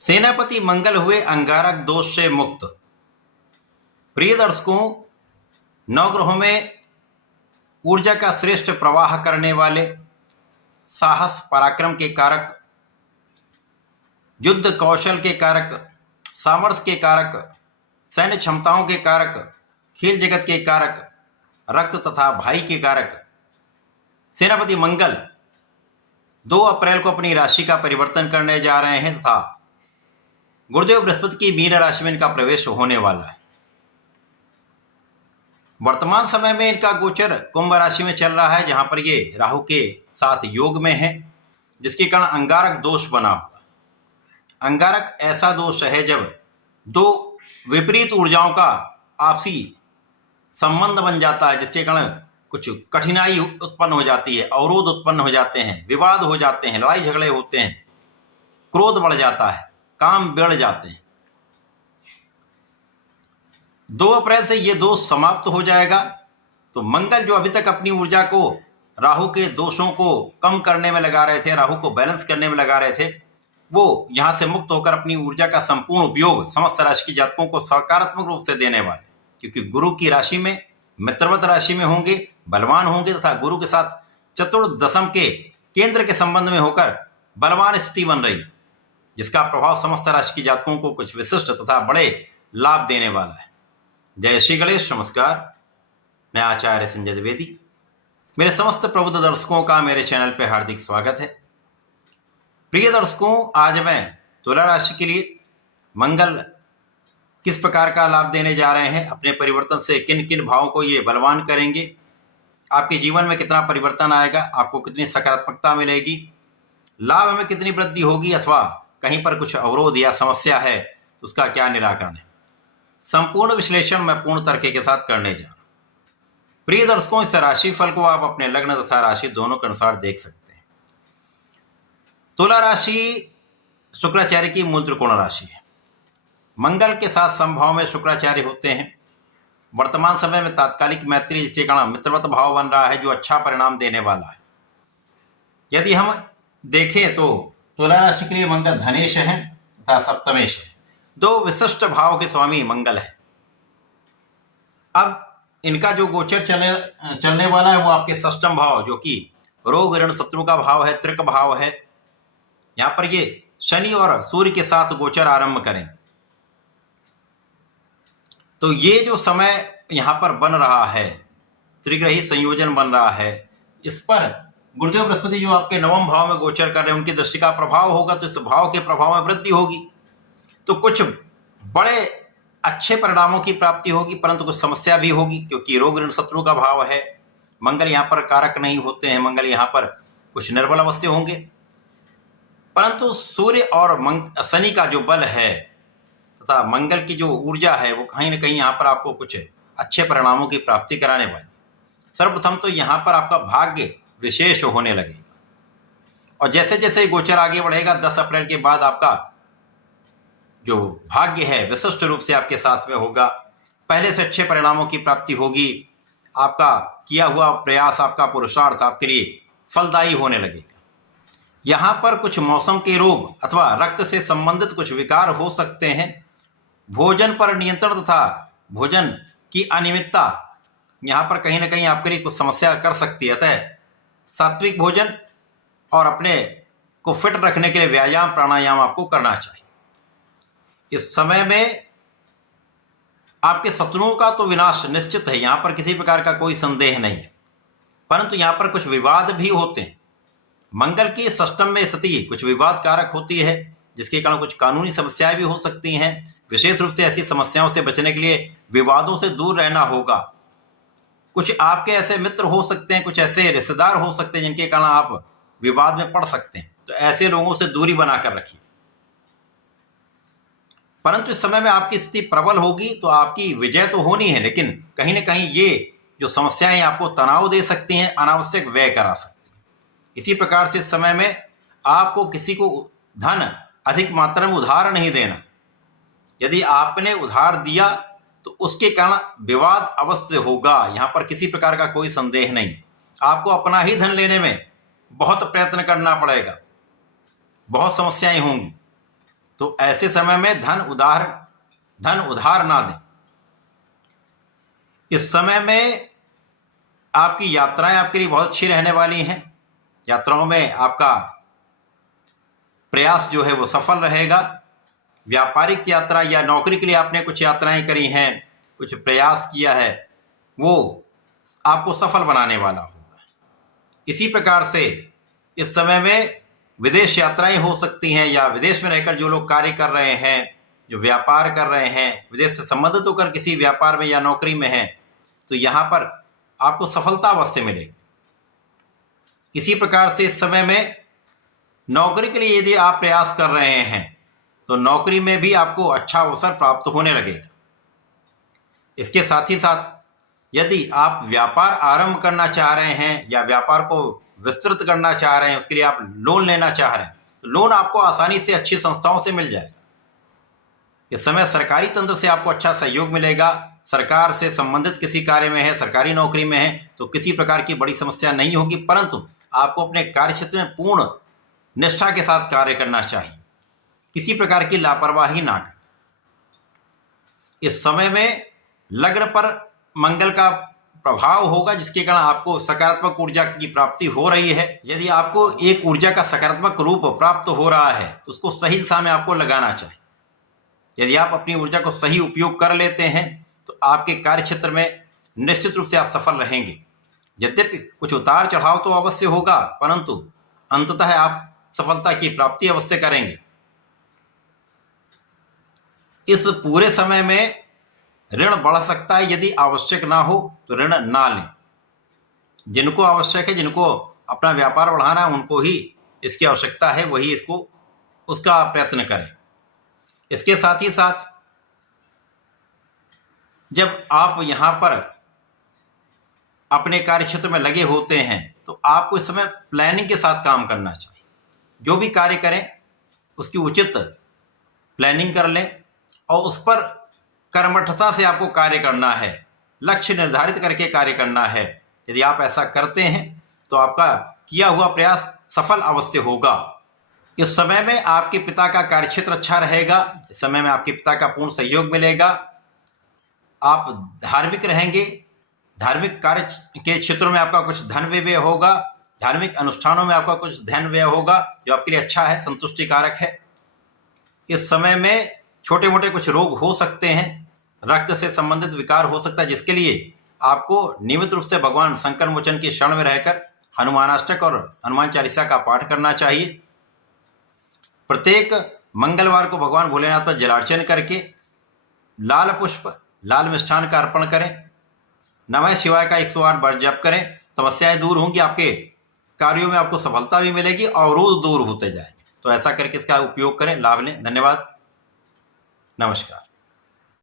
सेनापति मंगल हुए अंगारक दोष से मुक्त। प्रिय दर्शकों, नवग्रहों में ऊर्जा का श्रेष्ठ प्रवाह करने वाले, साहस पराक्रम के कारक, युद्ध कौशल के कारक, सामर्थ्य के कारक, सैन्य क्षमताओं के कारक, खेल जगत के कारक, रक्त तथा भाई के कारक सेनापति मंगल 2 अप्रैल को अपनी राशि का परिवर्तन करने जा रहे हैं तथा गुरुदेव बृहस्पति की मीन राशि में इनका प्रवेश होने वाला है। वर्तमान समय में इनका गोचर कुंभ राशि में चल रहा है, जहां पर ये राहु के साथ योग में है, जिसके कारण अंगारक दोष बना हुआ। अंगारक ऐसा दोष है जब 2 विपरीत ऊर्जाओं का आपसी संबंध बन जाता है, जिसके कारण कुछ कठिनाई उत्पन्न हो जाती है, अवरोध उत्पन्न हो जाते हैं, विवाद हो जाते हैं, लड़ाई झगड़े होते हैं, क्रोध बढ़ जाता है, काम बढ़ जाते हैं। 2 अप्रैल से ये दोष समाप्त हो जाएगा। तो मंगल जो अभी तक अपनी ऊर्जा को राहु के दोषों को कम करने में लगा रहे थे, राहु को बैलेंस करने में लगा रहे थे, वो यहां से मुक्त होकर अपनी ऊर्जा का संपूर्ण उपयोग समस्त राशि के जातकों को सकारात्मक रूप से देने वाले, क्योंकि गुरु की राशि में, मित्रवत राशि में होंगे, बलवान होंगे तथा गुरु के साथ चतुर्दशम के केंद्र के संबंध में होकर बलवान स्थिति बन रही, जिसका प्रभाव समस्त राशि के जातकों को कुछ विशिष्ट तथा बड़े लाभ देने वाला है। जय श्री गणेश। नमस्कार, मैं आचार्य संजय द्विवेदी। मेरे समस्त प्रबुद्ध दर्शकों का मेरे चैनल पर हार्दिक स्वागत है। प्रिय दर्शकों, आज मैं तुला राशि के लिए मंगल किस प्रकार का लाभ देने जा रहे हैं, अपने परिवर्तन से किन किन भावों को ये बलवान करेंगे, आपके जीवन में कितना परिवर्तन आएगा, आपको कितनी सकारात्मकता मिलेगी, लाभ में कितनी वृद्धि होगी, अथवा कहीं पर कुछ अवरोध या समस्या है तो उसका क्या निराकरण है, संपूर्ण विश्लेषण मैं पूर्ण तर्क के साथ करने जा रहा हूं। प्रिय दर्शकों, इस राशि फल को आप अपने लग्न तथा राशि दोनों के अनुसार देख सकते हैं। तुला राशि शुक्राचार्य की मूल त्रिकोण राशि है। मंगल के साथ समभाव में शुक्राचार्य होते हैं। वर्तमान समय में तात्कालिक मैत्री, जिसके कारण मित्रवत भाव बन रहा है, जो अच्छा परिणाम देने वाला है। यदि हम देखें तो तुला राशि के लिए मंगल धनेश है तथा सप्तमेश है, 2 विशिष्ट भाव के स्वामी मंगल है। अब इनका जो गोचर चलने वाला है वो आपके षष्ठम भाव, जो कि रोग ऋण शत्रु का भाव है, त्रिक भाव है। यहां पर ये शनि और सूर्य के साथ गोचर आरंभ करें, तो ये जो समय यहां पर बन रहा है, त्रिग्रही संयोजन बन रहा है, इस पर गुरुदेव बृहस्पति जो आपके 9वें भाव में गोचर कर रहे हैं, उनकी दृष्टि का प्रभाव होगा, तो इस भाव के प्रभाव में वृद्धि होगी। तो कुछ बड़े अच्छे परिणामों की प्राप्ति होगी, परंतु कुछ समस्या भी होगी, क्योंकि रोग ऋण शत्रु का भाव है। मंगल यहाँ पर कारक नहीं होते हैं, मंगल यहाँ पर कुछ निर्बल अवस्थे होंगे, परंतु सूर्य और शनि का जो बल है तथा मंगल की जो ऊर्जा है, वो कहीं ना कहीं यहाँ पर आपको कुछ अच्छे परिणामों की प्राप्ति कराने वाली। सर्वप्रथम तो यहाँ पर आपका भाग्य विशेष होने लगेगा, और जैसे जैसे गोचर आगे बढ़ेगा, 10 अप्रैल के बाद आपका जो भाग्य है विशिष्ट रूप से आपके साथ में होगा। पहले से अच्छे परिणामों की प्राप्ति होगी, आपका किया हुआ प्रयास, आपका पुरुषार्थ आपके लिए फलदायी होने लगेगा। यहाँ पर कुछ मौसम के रोग अथवा रक्त से संबंधित कुछ विकार हो सकते हैं। भोजन पर नियंत्रण तथा भोजन की अनियमितता यहाँ पर कहीं ना कहीं आपके लिए कुछ समस्या कर सकती है। अतः सात्विक भोजन और अपने को फिट रखने के लिए व्यायाम प्राणायाम आपको करना चाहिए। इस समय में आपके शत्रुओं का तो विनाश निश्चित है, यहाँ पर किसी प्रकार का कोई संदेह नहीं है, परंतु यहाँ पर कुछ विवाद भी होते हैं। मंगल की षष्ठम में स्थिति कुछ विवाद कारक होती है, जिसके कारण कुछ कानूनी समस्याएं भी हो सकती हैं। विशेष रूप से ऐसी समस्याओं से बचने के लिए विवादों से दूर रहना होगा। कुछ आपके ऐसे मित्र हो सकते हैं, कुछ ऐसे रिश्तेदार हो सकते हैं जिनके कारण आप विवाद में पड़ सकते हैं, तो ऐसे लोगों से दूरी बनाकर रखिए। परंतु इस समय में आपकी स्थिति प्रबल होगी, तो आपकी विजय तो होनी है, लेकिन कहीं ना कहीं ये जो समस्याएं आपको तनाव दे सकती हैं, अनावश्यक व्यय करा सकती हैं। इसी प्रकार से इस समय में आपको किसी को धन अधिक मात्रा में उधार नहीं देना। यदि आपने उधार दिया तो उसके कारण विवाद अवश्य होगा, यहाँ पर किसी प्रकार का कोई संदेह नहीं। आपको अपना ही धन लेने में बहुत प्रयत्न करना पड़ेगा, बहुत समस्याएं होंगी। तो ऐसे समय में धन उधार ना दें। इस समय में आपकी यात्राएं आपके लिए बहुत अच्छी रहने वाली हैं। यात्राओं में आपका प्रयास जो है वो सफल रहेगा। व्यापारिक यात्रा या नौकरी के लिए आपने कुछ यात्राएं करी हैं, कुछ प्रयास किया है, वो आपको सफल बनाने वाला होगा। इसी प्रकार से इस समय में विदेश यात्राएं हो सकती हैं, या विदेश में रहकर जो लोग कार्य कर रहे हैं, जो व्यापार कर रहे हैं, विदेश से संबंधित होकर किसी व्यापार में या नौकरी में हैं, तो यहाँ पर आपको सफलता अवश्य मिलेगी। इसी प्रकार से इस समय में नौकरी के लिए यदि आप प्रयास कर रहे हैं तो नौकरी में भी आपको अच्छा अवसर प्राप्त होने लगेगा। इसके साथ ही साथ यदि आप व्यापार आरंभ करना चाह रहे हैं या व्यापार को विस्तृत करना चाह रहे हैं, उसके लिए आप लोन लेना चाह रहे हैं, तो लोन आपको आसानी से अच्छी संस्थाओं से मिल जाएगा। इस समय सरकारी तंत्र से आपको अच्छा सहयोग मिलेगा। सरकार से संबंधित किसी कार्य में है, सरकारी नौकरी में है, तो किसी प्रकार की बड़ी समस्या नहीं होगी, परंतु आपको अपने कार्य क्षेत्र में पूर्ण निष्ठा के साथ कार्य करना चाहिए। किसी प्रकार की लापरवाही ना करें। इस समय में लग्न पर मंगल का प्रभाव होगा, जिसके कारण आपको सकारात्मक ऊर्जा की प्राप्ति हो रही है। यदि आपको एक ऊर्जा का सकारात्मक रूप प्राप्त हो रहा है तो उसको सही दिशा में आपको लगाना चाहिए। यदि आप अपनी ऊर्जा को सही उपयोग कर लेते हैं तो आपके कार्य क्षेत्र में निश्चित रूप से आप सफल रहेंगे। यद्यपि कुछ उतार चढ़ाव तो अवश्य होगा, परंतु अंततः आप सफलता की प्राप्ति अवश्य करेंगे। इस पूरे समय में ऋण बढ़ सकता है। यदि आवश्यक ना हो तो ऋण ना लें। जिनको आवश्यक है, जिनको अपना व्यापार बढ़ाना है, उनको ही इसकी आवश्यकता है, वही उसका प्रयत्न करें। इसके साथ ही साथ जब आप यहाँ पर अपने कार्य क्षेत्र में लगे होते हैं तो आपको इस समय प्लानिंग के साथ काम करना चाहिए। जो भी कार्य करें उसकी उचित प्लानिंग कर लें और उस पर कर्मठता से आपको कार्य करना है, लक्ष्य निर्धारित करके कार्य करना है। यदि आप ऐसा करते हैं तो आपका किया हुआ प्रयास सफल अवश्य होगा। इस समय में आपके पिता का कार्यक्षेत्र अच्छा रहेगा। इस समय में आपके पिता का पूर्ण सहयोग मिलेगा। आप धार्मिक रहेंगे। धार्मिक कार्य के क्षेत्रों में आपका कुछ धन व्यय होगा। धार्मिक अनुष्ठानों में आपका कुछ धन व्यय होगा, जो आपके लिए अच्छा है, संतुष्टिकारक है। इस समय में छोटे मोटे कुछ रोग हो सकते हैं, रक्त से संबंधित विकार हो सकता है, जिसके लिए आपको नियमित रूप से भगवान संकट मोचन की शरण में रहकर हनुमानाष्टक और हनुमान चालीसा का पाठ करना चाहिए। प्रत्येक मंगलवार को भगवान भोलेनाथ पर जलार्चन करके लाल पुष्प, लाल मिष्ठान का अर्पण करें। नमः शिवाय का 108 बार जप करें। समस्याएं दूर होंगी, आपके कार्यों में आपको सफलता भी मिलेगी, अवरोध दूर होते जाए। तो ऐसा करके इसका उपयोग करें, लाभ लें। धन्यवाद, नमस्कार।